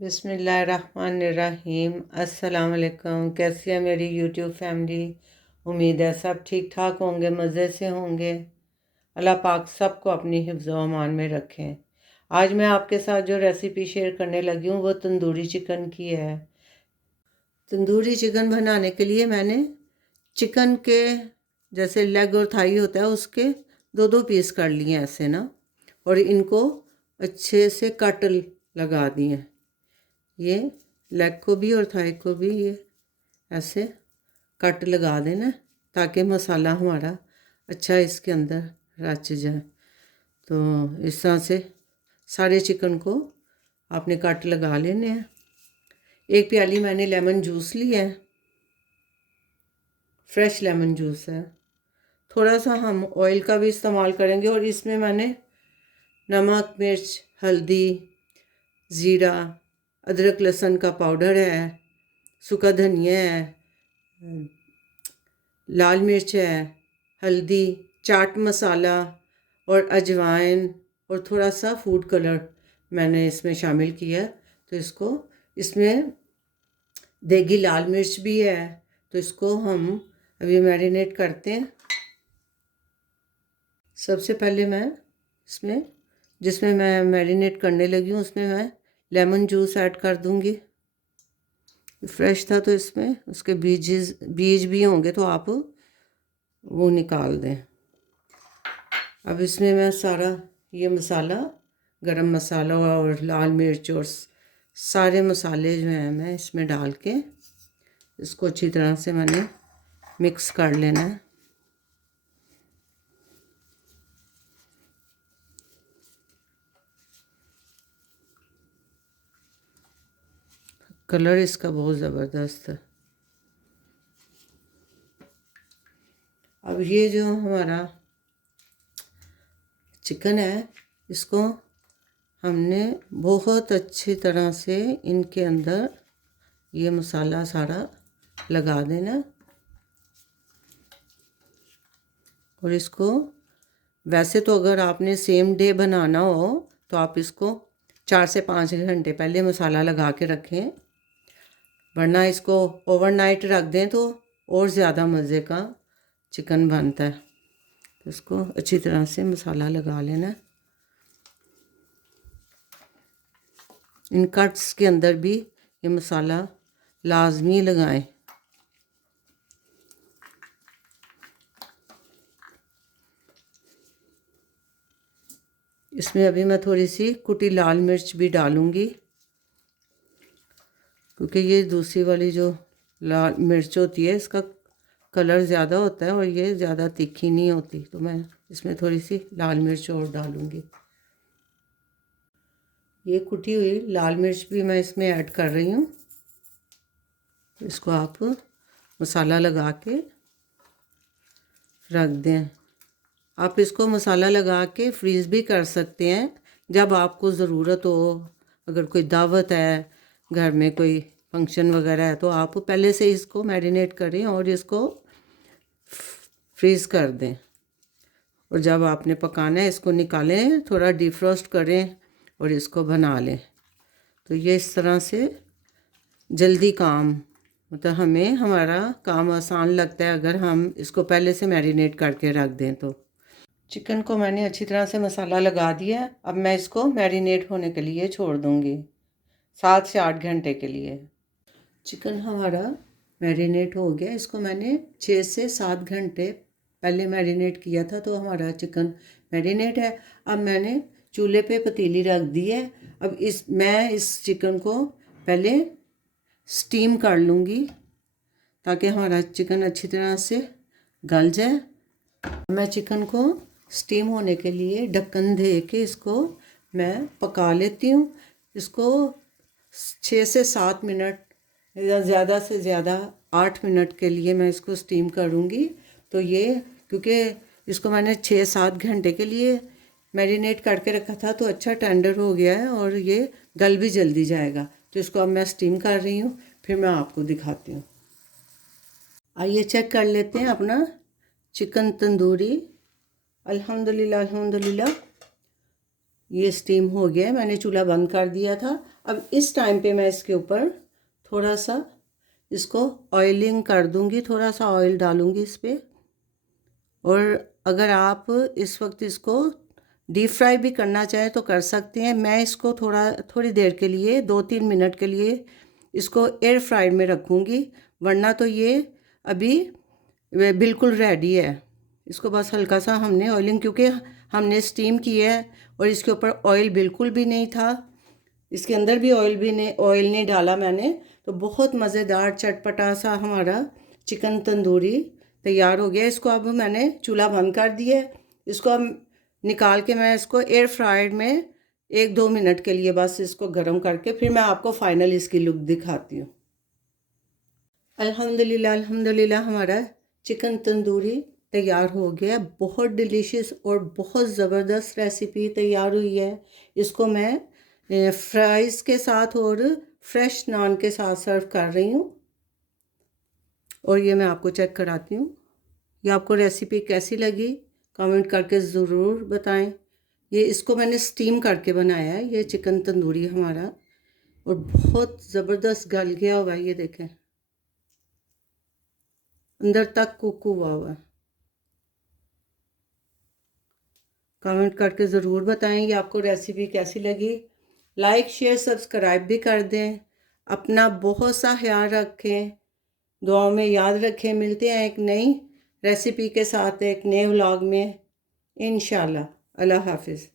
बिस्मिल्लाहिर्रहमानिर्रहीम। अस्सलाम वालेकुम। कैसी है मेरी यूट्यूब फैमिली? उम्मीद है सब ठीक ठाक होंगे, मज़े से होंगे। अल्लाह पाक सबको अपनी हिफ्ज़ व अमान में रखें। आज मैं आपके साथ जो रेसिपी शेयर करने लगी हूँ वो तंदूरी चिकन की है। तंदूरी चिकन बनाने के लिए मैंने चिकन के जैसे लेग और थाई होता है उसके दो दो पीस कर लिए ऐसे ना, और इनको अच्छे से कट लगा दिए। ये लेग को भी और थाई को भी ये ऐसे कट लगा देना ताकि मसाला हमारा अच्छा इसके अंदर रच जाए। तो इस तरह से सारे चिकन को आपने कट लगा लेने हैं। एक प्याली मैंने लेमन जूस लिया है, फ्रेश लेमन जूस है। थोड़ा सा हम ऑयल का भी इस्तेमाल करेंगे और इसमें मैंने नमक, मिर्च, हल्दी, ज़ीरा, अदरक लहसुन का पाउडर है, सूखा धनिया है, लाल मिर्च है, हल्दी, चाट मसाला और अजवाइन और थोड़ा सा फूड कलर मैंने इसमें शामिल किया। तो इसको इसमें देगी लाल मिर्च भी है, तो इसको हम अभी मैरिनेट करते हैं। सबसे पहले मैं इसमें जिसमें मैं मैरिनेट करने लगी हूँ उसमें मैं लेमन जूस ऐड कर दूँगी। फ्रेश था तो इसमें उसके बीज भी होंगे तो आप वो निकाल दें। अब इसमें मैं सारा ये मसाला, गरम मसाला और लाल मिर्च और सारे मसाले जो हैं मैं इसमें डाल के इसको अच्छी तरह से मैंने मिक्स कर लेना है। कलर इसका बहुत ज़बरदस्त है। अब ये जो हमारा चिकन है इसको हमने बहुत अच्छी तरह से इनके अंदर ये मसाला सारा लगा देना और इसको वैसे तो अगर आपने सेम डे बनाना हो तो आप इसको 4 से 5 घंटे पहले मसाला लगा के रखें, वरना इसको ओवरनाइट रख दें तो और ज़्यादा मज़े का चिकन बनता है। तो इसको अच्छी तरह से मसाला लगा लेना। इन कट्स के अंदर भी ये मसाला लाजमी लगाएं। इसमें अभी मैं थोड़ी सी कुटी लाल मिर्च भी डालूंगी, क्योंकि ये दूसरी वाली जो लाल मिर्च होती है इसका कलर ज़्यादा होता है और ये ज़्यादा तीखी नहीं होती, तो मैं इसमें थोड़ी सी लाल मिर्च और डालूंगी। ये कुटी हुई लाल मिर्च भी मैं इसमें ऐड कर रही हूँ। इसको आप मसाला लगा के रख दें। आप इसको मसाला लगा के फ्रीज़ भी कर सकते हैं जब आपको ज़रूरत हो। अगर कोई दावत है, घर में कोई फंक्शन वगैरह है, तो आप पहले से इसको मैरिनेट करें और इसको फ्रीज़ कर दें। और जब आपने पकाना है इसको निकालें, थोड़ा डिफ्रोस्ट करें और इसको बना लें। तो ये इस तरह से जल्दी काम, मतलब हमें हमारा काम आसान लगता है अगर हम इसको पहले से मैरिनेट करके रख दें। तो चिकन को मैंने अच्छी तरह से मसाला लगा दिया। अब मैं इसको मैरिनेट होने के लिए छोड़ दूँगी 7 से 8 घंटे के लिए। चिकन हमारा मैरिनेट हो गया। इसको मैंने 6 से 7 घंटे पहले मैरिनेट किया था, तो हमारा चिकन मैरिनेट है। अब मैंने चूल्हे पे पतीली रख दी है। अब मैं इस चिकन को पहले स्टीम कर लूँगी ताकि हमारा चिकन अच्छी तरह से गल जाए। मैं चिकन को स्टीम होने के लिए ढक्कन दे के इसको मैं पका लेती हूँ। इसको 6 से 7 मिनट या ज़्यादा से ज़्यादा 8 मिनट के लिए मैं इसको स्टीम करूँगी। तो ये क्योंकि इसको मैंने 6-7 घंटे के लिए मैरिनेट करके रखा था तो अच्छा टेंडर हो गया है और ये गल भी जल्दी जाएगा। तो इसको अब मैं स्टीम कर रही हूँ, फिर मैं आपको दिखाती हूँ। आइए चेक कर लेते हैं अपना चिकन तंदूरी। अल्हम्दुलिल्लाह अल्हम्दुलिल्लाह ये स्टीम हो गया है, मैंने चूल्हा बंद कर दिया था। अब इस टाइम पे मैं इसके ऊपर थोड़ा सा इसको ऑयलिंग कर दूंगी, थोड़ा सा ऑयल डालूंगी इस पर। और अगर आप इस वक्त इसको डीप फ्राई भी करना चाहें तो कर सकते हैं। मैं इसको थोड़ी देर के लिए 2-3 मिनट के लिए इसको एयर फ्रायर में रखूँगी, वरना तो ये अभी बिल्कुल रेडी है। इसको बस हल्का सा हमने ऑयलिंग, क्योंकि हमने स्टीम किया है और इसके ऊपर ऑयल बिल्कुल भी नहीं था, इसके अंदर भी ऑयल नहीं डाला मैंने। तो बहुत मज़ेदार चटपटा सा हमारा चिकन तंदूरी तैयार हो गया। इसको अब मैंने चूल्हा बंद कर दिया है। इसको अब निकाल के मैं इसको एयर फ्रायर में 1-2 मिनट के लिए बस इसको गर्म करके फिर मैं आपको फाइनल इसकी लुक दिखाती हूँ। अल्हम्दुलिल्लाह अल्हम्दुलिल्लाह हमारा चिकन तंदूरी तैयार हो गया। बहुत डिलीशियस और बहुत ज़बरदस्त रेसिपी तैयार हुई है। इसको मैं फ्राइज़ के साथ और फ्रेश नान के साथ सर्व कर रही हूँ। और ये मैं आपको चेक कराती हूँ। ये आपको रेसिपी कैसी लगी कमेंट करके ज़रूर बताएं। ये इसको मैंने स्टीम करके बनाया है, ये चिकन तंदूरी हमारा, और बहुत ज़बरदस्त गल गया हुआ है। ये देखें, अंदर तक कुक हुआ हुआ है। कमेंट करके ज़रूर बताएं ये आपको रेसिपी कैसी लगी। लाइक शेयर सब्सक्राइब भी कर दें। अपना बहुत सा ख्याल रखें, दुआओं में याद रखें। मिलते हैं एक नई रेसिपी के साथ एक नए व्लॉग में इंशाल्लाह। अल्लाह हाफिज़।